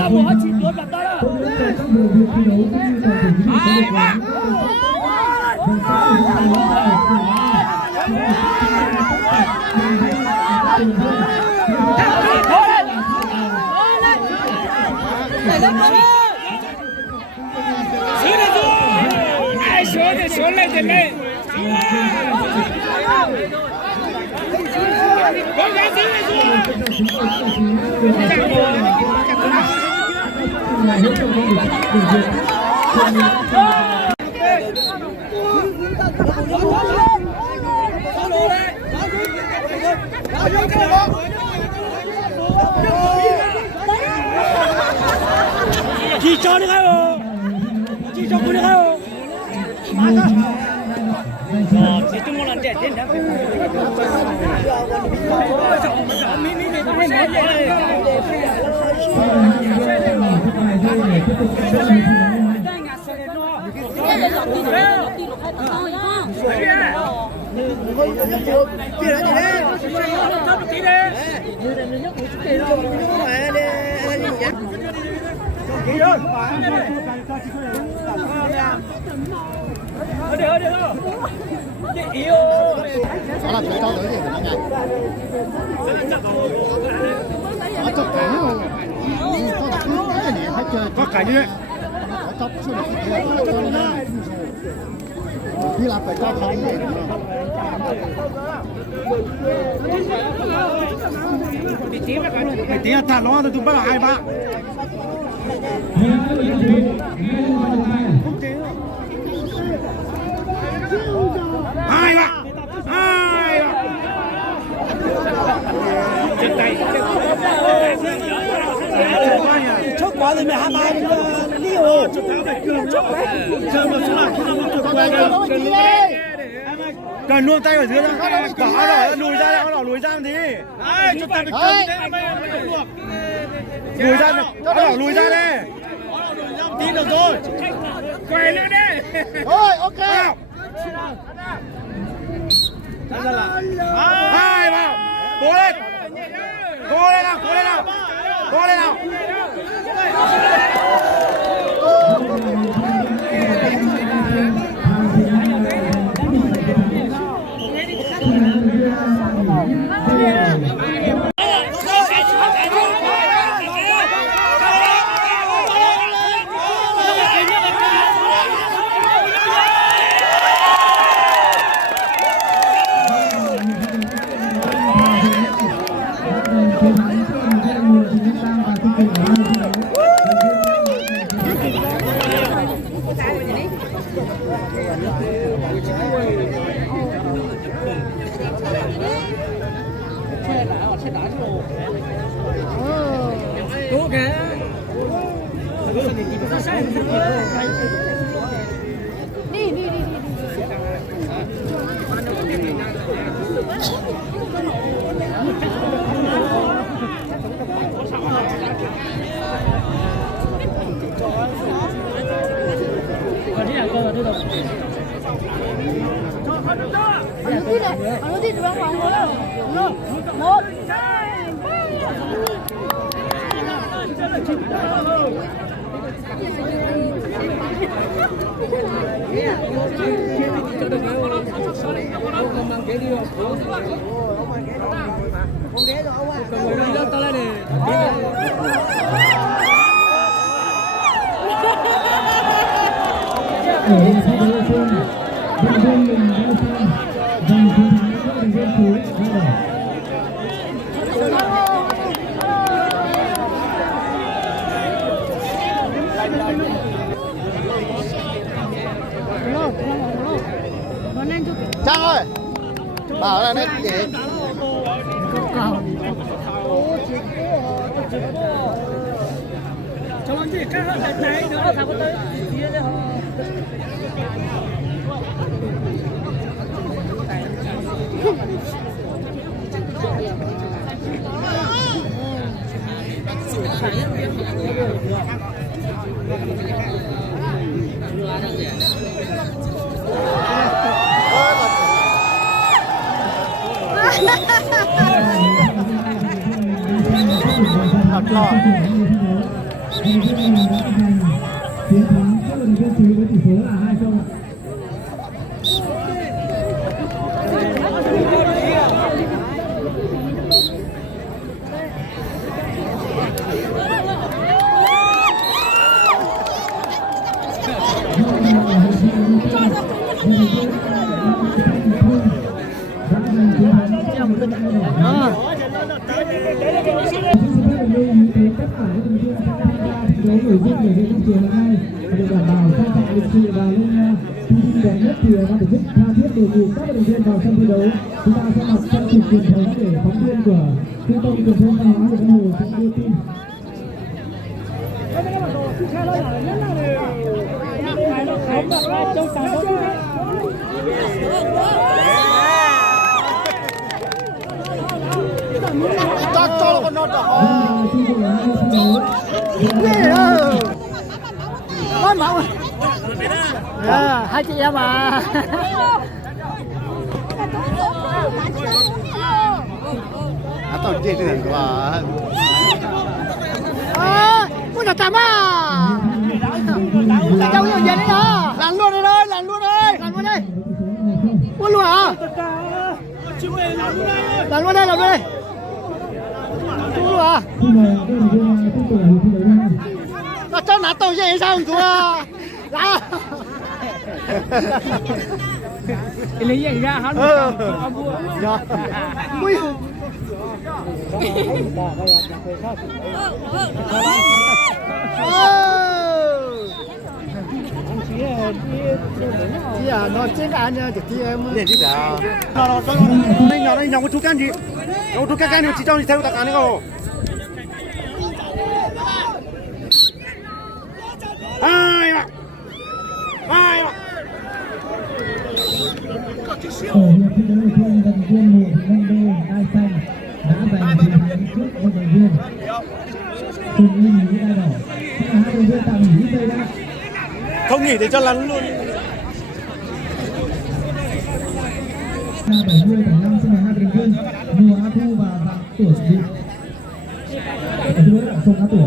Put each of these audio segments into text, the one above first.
là một chỉ tuốt mặt đó đó. Ai xuống thì xuống lên thì lên. Cố gắng giữ lên Chị cho được không? Chị cho cũng được không? Chị chung một lần trẻ trên đó. có cả như vậy đi làm phải cho thằng này mày tí là thằng nó tụi bắt là 2-3 Trên tay chốt quá rồi mẹ 2-3 đi rồi cần luôn tay ở dưới ra đỏ lùi ra đỏ lùi ra tí cho tay được lùi ra đỏ lùi ra đây tí được rồi quay nữa đi thôi ok hai vào cố lên cố lên nào cố lên nào cố lên nào Anh đi đường vòng rồi. 1 Ở Còn anh chụp. Trang ơi, bảo là đấy để cho anh chị cái hơi đấy nữa thằng có tới phía đấy họ thật lo. Chiến thắng các vận động viên với tỷ số là 2-0 ạ. Nội dung về cái chương trình hôm nay được đảm bảo trang trọng lịch sự và lên thông tin đẹp nhất thì ban tổ chức tha thiết đề nghị các vận động viên vào sân thi đấu chúng ta sẽ mặc trang phục truyền thống để phóng viên của trung tâm truyền thông văn hóa huyện Vân Hồ sẽ đưa tin. Cho con nó đỏ. Con mẫu. Hai chị em à. Tao chơi cái gì quá. Ôi là tạm à. Đâu nhiều tiền đấy đó. Làm luôn đi thôi, làm luôn đi. Làm luôn đây. Quân luôn hả? Làm luôn đây, làm luôn đây. Chú luôn à? Nó cho nát tàu gì sao không chú à? Lá. cái lý gì ra hắn Ui. Chị à, nó trên anh thì chị em. Để chứ sao? Nó nhỏ đây nhỏ có chú can gì? Nhỏ chú can thì chỉ cho đi theo tất cả này không? Hai mà. Hai mà. Ở hiệp thi đấu đầu tiên, vận động viên Mùa Thị Ngân Đô đai xanh đã giành chiến thắng trước vận động viên Tùng Linh Mỹ đai đỏ. Xin mời hai vận động viên tạm nghỉ giây đã. Không nghỉ thì cho lăn luôn. 70-5 xin mời hai vận động viên Mùa Á Thu và Vạn Tuổi Dị. Thứ đối là Sông Á Tuổi.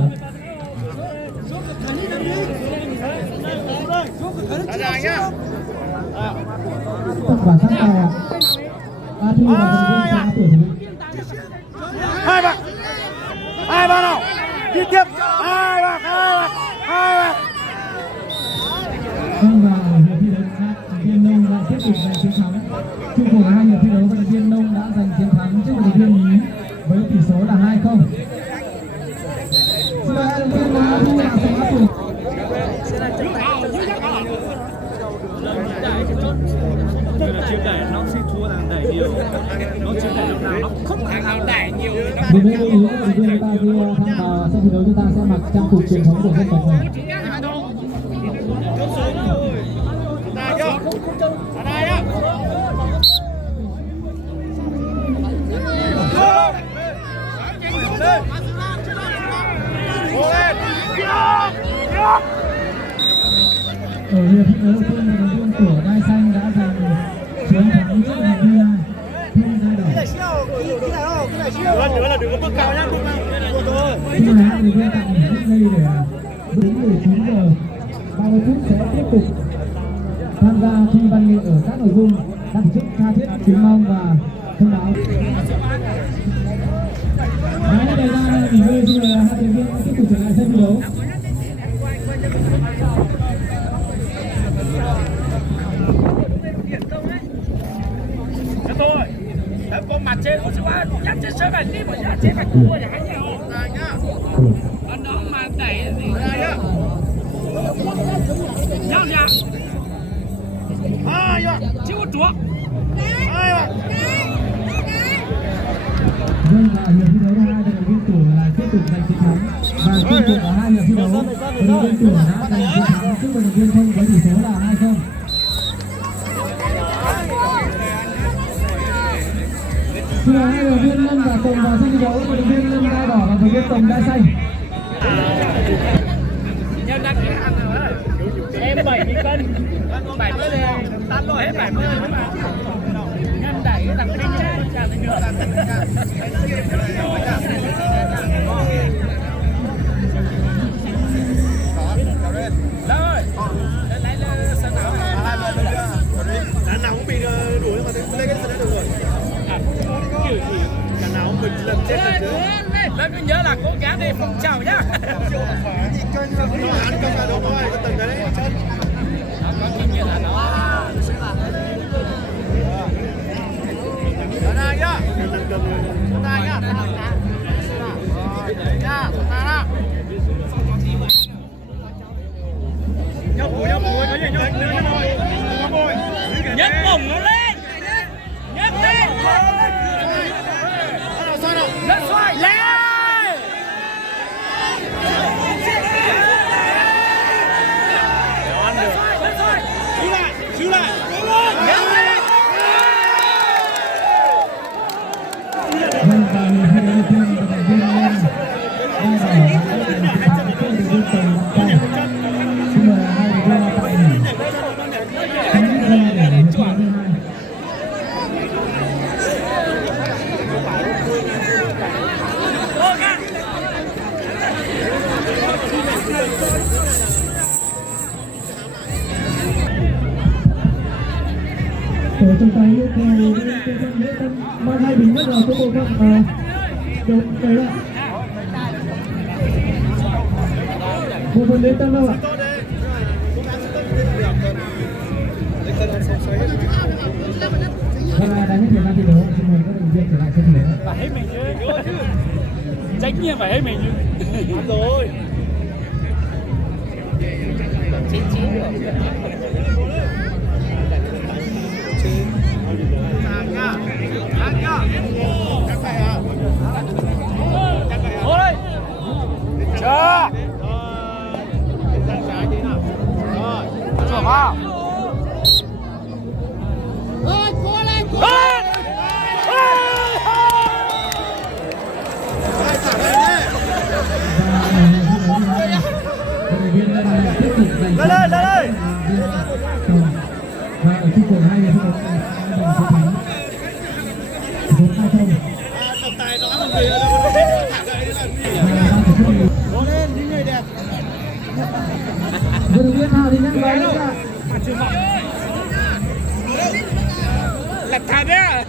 Và sáng tài ạ. Á Thu và vận động viên Sông Á Tuổi Dị. Hai bạn. Hai bạn nào. Đi tiếp. Hai bạn, hai bạn, hai bạn. Vâng, và ở hiệp thi đấu khác, vận động viên Nông đã tiếp tục giành chiến thắng. Chung cuộc hai hiệp thi đấu, vận động viên Nông đã giành chiến thắng trước vận động viên Nhí với tỷ số là 2-0. Xin mời hai vận động viên Á Thu và Sông Á Tuổi. chưa đẩy nó sẽ thua thằng đẩy nhiều nó chưa đẩy lúc nào nó không thằng nào đẩy nhiều Vì vậy lưu ý vận động viên ta khi tham vào sân thi đấu chúng ta sẽ mặc trang phục truyền thống của dân tộc mình. Ở hiệp thi đấu đầu tiên, vận động viên của đai xanh đã giành chiến thắng trước vận động viên Thương đai đỏ. Lần nữa là đừng có bước cao nhá. Xin mời hai vận động viên tạm nghỉ phút giây để đến 19 giờ 30 phút sẽ tiếp tục tham gia thi văn nghệ ở các nội dung ban tổ chức tha thiết kính mong và thông báo. Đấy, thời gian nghỉ ngơi, xin mời hai vận động viên tiếp tục trở lại sân thi đấu. thôi con mặt trên không quá nhắc trên sơ này đi mà nhắc trên này cua thì hay nhiều nó mà đẩy gì nhá nhá 2 bạc. Chịu chúa. 2 bạc. Vâng, và hiệp thi đấu hai vận động viên Tủa là tiếp tục giành chiến thắng và cuối cùng ở hai hiệp thi đấu vận động viên Tủa đã giành chiến thắng trước vận động viên Thông với tỷ số là 2-0. Khi hai vận động viên Lâm và Tùng vào sân thi đấu, vận động viên Lâm đai đỏ và vận động viên Tùng đai xanh. Nhân đăng ký ăn rồi. Em 70 cân. 70 này, tan lỗi hết 70 nữa mà. Nhân đẩy cái thằng kinh chán chả thấy được. Đàn nào cũng bị đuổi nhưng mà lên cái sân đấy được rồi. Đàn nào cũng mình lần chết được chứ. Lên cứ nhớ là cố gắng đi phong trào nhá. Ăn cơm là đúng rồi, cái tầng đấy chân. Có kinh nghiệm là nó. Đàn này nhá. Đàn này nhá. Nhấp mũi có gì nhấp mũi. Nhấc bổng nó lên. Nhấc lên. Lên xoay. Lên. Chú lại. Nhấc lên. Vâng, và hiệp thi đấu đầu tiên vận động viên Lâm đai đỏ đã giành chiến thắng trước vận động viên Tùng đai xanh. Xin mời hai vận động viên tại nghỉ. Tổ trọng tài yêu cầu lễ tân mang 2 bình nước vào số bộ phận đúng đấy ạ. Bộ phận lễ tân đâu ạ? Và đã hết thời gian thi đấu, xin mời các vận động viên trở lại sân thi đấu. Phải hết mình chứ. Trách nhiệm phải hết mình chứ. Rồi. Thôi. Chờ. Chờ vào. Lên đây. Và ở chung cuộc hai hiệp thi đấu giành chiến thắng số 2-0. Trọng tài nói làm gì đâu. Cố lên, đi người đẹp. Vận động viên Thảo thì nhanh vào đấy ạ. Lật thằng đấy.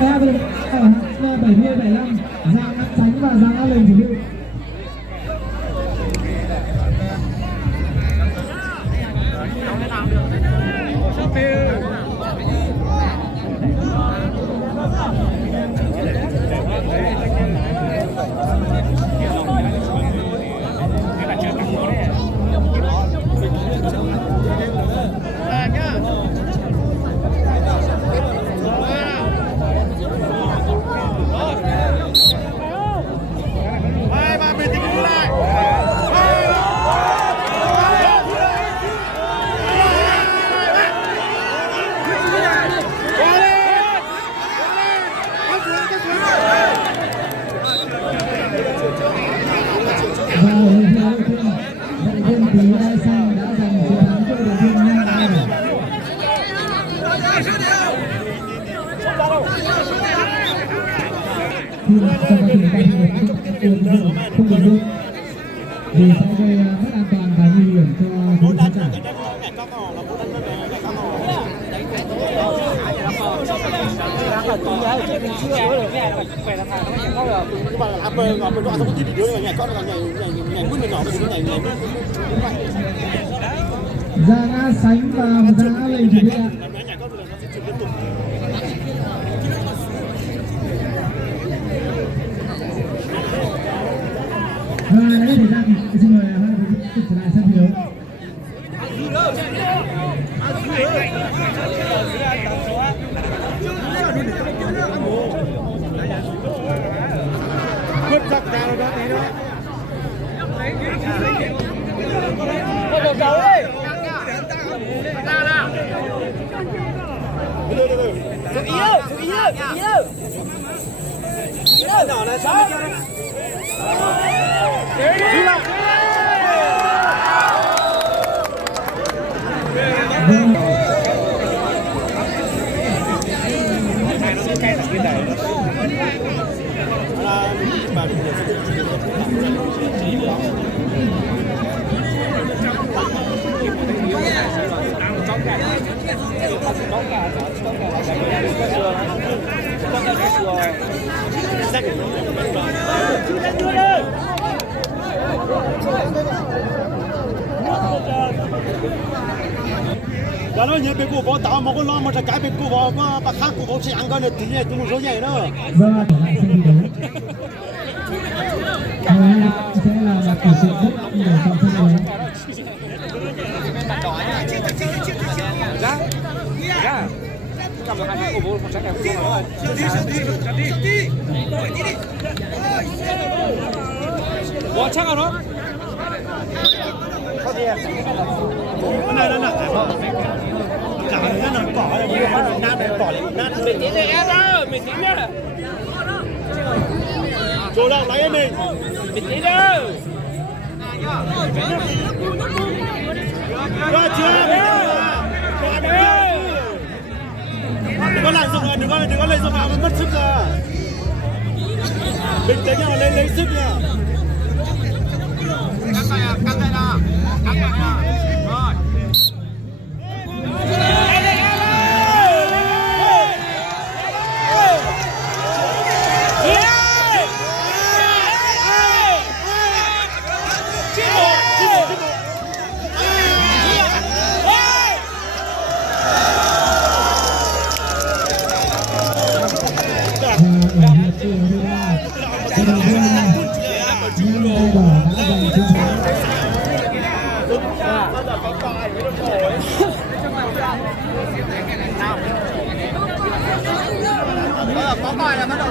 Ba bên 70-75 Giang Áp Tránh và Giang Áp Lên chỉ lưu. Không được luôn vì sẽ gây mất an toàn và nguy hiểm cho khán giả. là tụi nhà chơi bình chưa rồi phải là thằng nó chẳng có rồi nhưng mà làm bờ ngọt mình nó không có tí đứa này con là ngày mướn mình nọ cái ngày Ra ngã sánh và ra lên thì ạ. Đấy thì ra thì xin mời hai vị tiếp trở lại sân thi đấu. Quyết giặc ra rồi đó này đó. nhỏ này sao Đó là những cái cụ võ tao mà có lo mà cái bên cụ võ bà khác cụ võ sẽ ăn cái này tí này tôi một số nhảy nữa. Vâng, trở lại sân thi đấu. Sẽ là tỷ số rất nhiều trong sân đấu. Bỏ chắc rồi đó. Cái này nó nặng cả nó nặng cỏ này, nó nát này cỏ này nát. Mình tí này em đó, mình tí nữa. Chỗ nào lấy em mình tí đâu. Qua chưa? Đừng có lại dùng rồi, đừng có lấy dùng vào nó mất sức rồi. Bình tĩnh nhau lấy sức nha. cắt đây nào rồi có coi là bắt đầu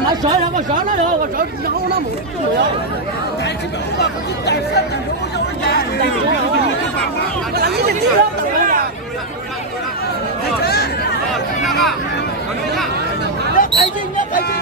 mà sợ nó có sợ nó được, sợ không nó mũi đâu. Làm cái gì đó. Cái gì nhá, cái gì.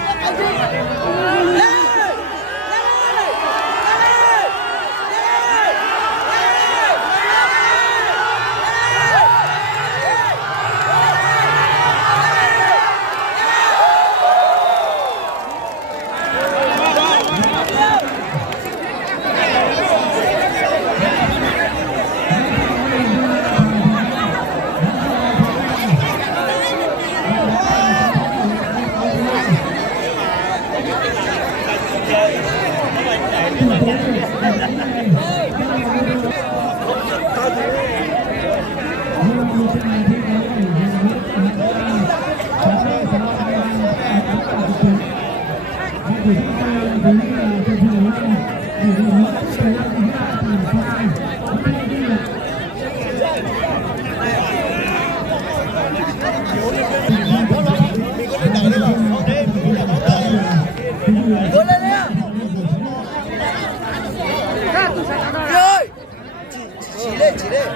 Chỉ đây.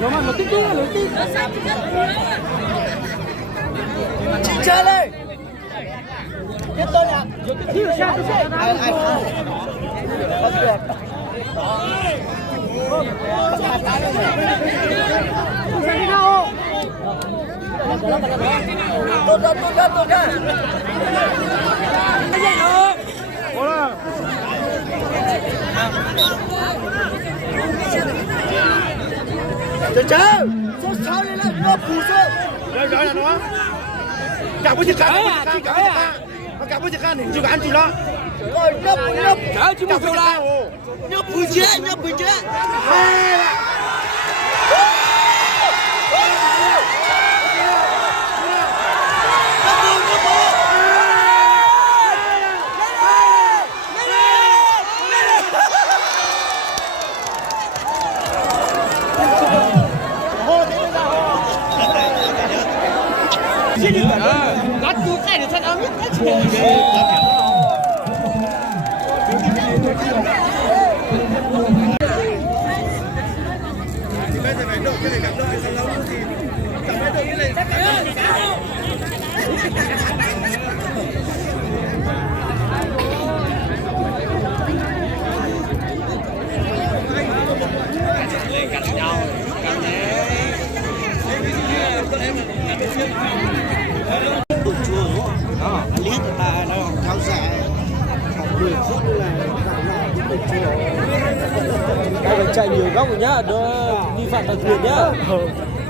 Nó mà tích chứ, nó tích. Chị chơi đây. Tiếp tôi nè. Thiếu sao Ai không được. Đi đâu? Tốt ra. Chờ. Số 6 lên là nó phù số. rồi là nó cả với chiếc khăn cả với chiếc khăn thì chịu ăn chịu đó rồi nhấp cả chứ một là nhấp bự chết Bắt cú cái để thân ấm nhất cái lý người ta nó tháo rẻ học 10 phút là anh phải chạy nhiều góc rồi nhá, đỡ vi phạm đặc quyền nhá.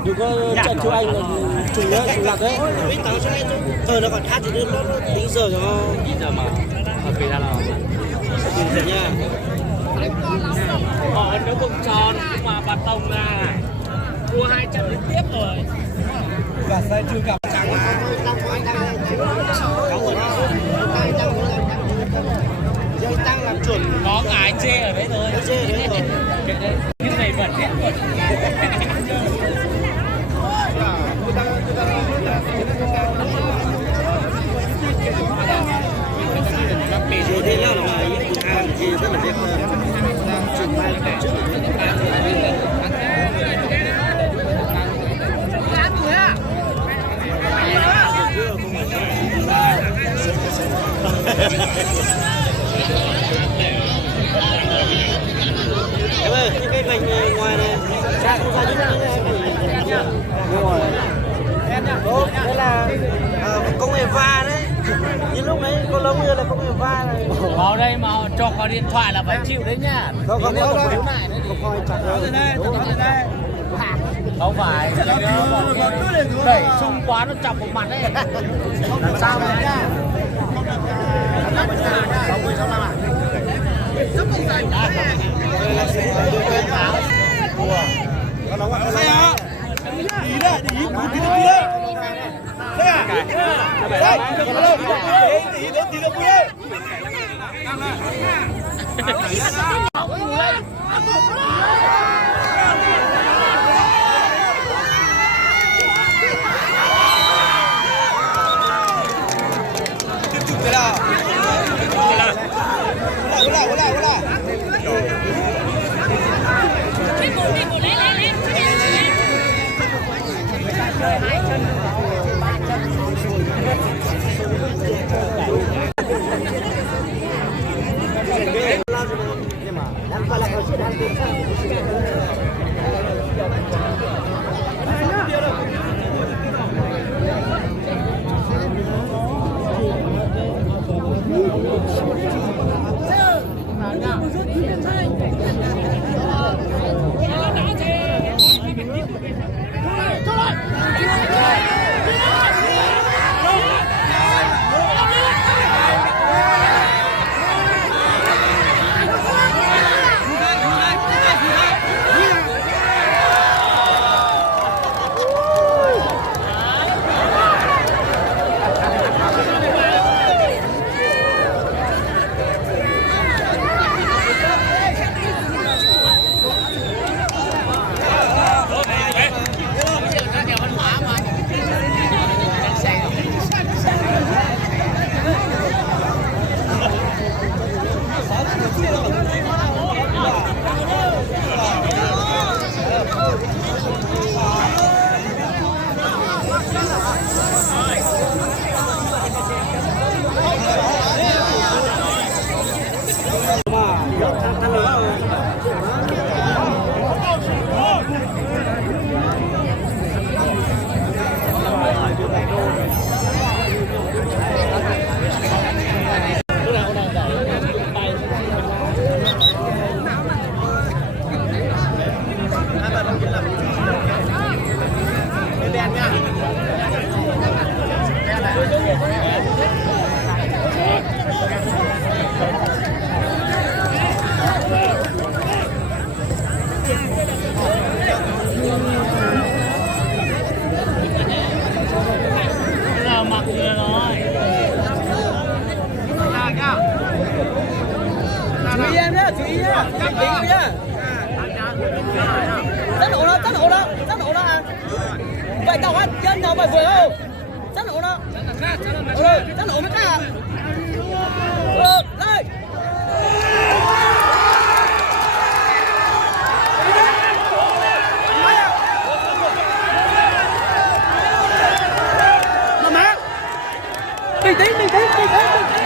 Đừng có chạy cho anh là trùng đấy, trùng lạc đấy. biết tao sẽ giờ nó còn hát thì nó tính giờ cho giờ mà vì ra là tính giờ nha. họ nó bụng tròn nhưng mà bà tông ra này thua 2 trận liên tiếp rồi. Cả sai chưa gặp. Dây tăng làm chuẩn. Có cái chê ở đấy rồi. Chê ở đấy rồi. Cái này bẩn hết rồi. Rồi thế là hàng gì rất là biết chuẩn mai trước. Em ơi, cái vành ngoài này ra không ra những cái đúng rồi. Tốt, đây là công nghệ va đấy. Như lúc đấy con lông như là công nghệ va này. Vào đây mà cho có điện thoại là phải chịu đấy nhá. Không có đâu. Không chặt đây. Không phải. Đẩy xung quá nó chọc vào mặt đấy. Làm sao đấy nhá. ý em nhá, chú ý nhá. Tính nhá. Rất ổn đó, rất ổn đó, rất ổn đó à. Vậy tao hát chân nào mà vừa không? Rất ổn đó. Rất ổn với cả. Đây. Bình tĩnh, bình tĩnh, bình tĩnh.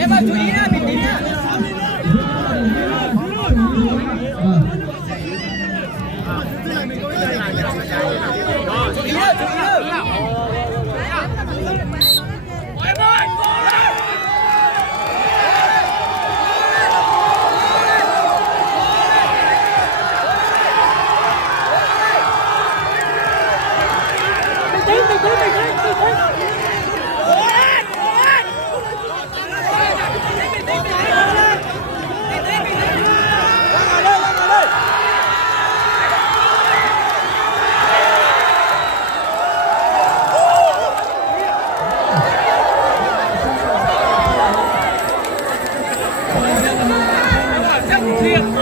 Em ơi chú ý nhá, bình tĩnh nhá. Chú ý nhá, chú ý nhá. Thiệt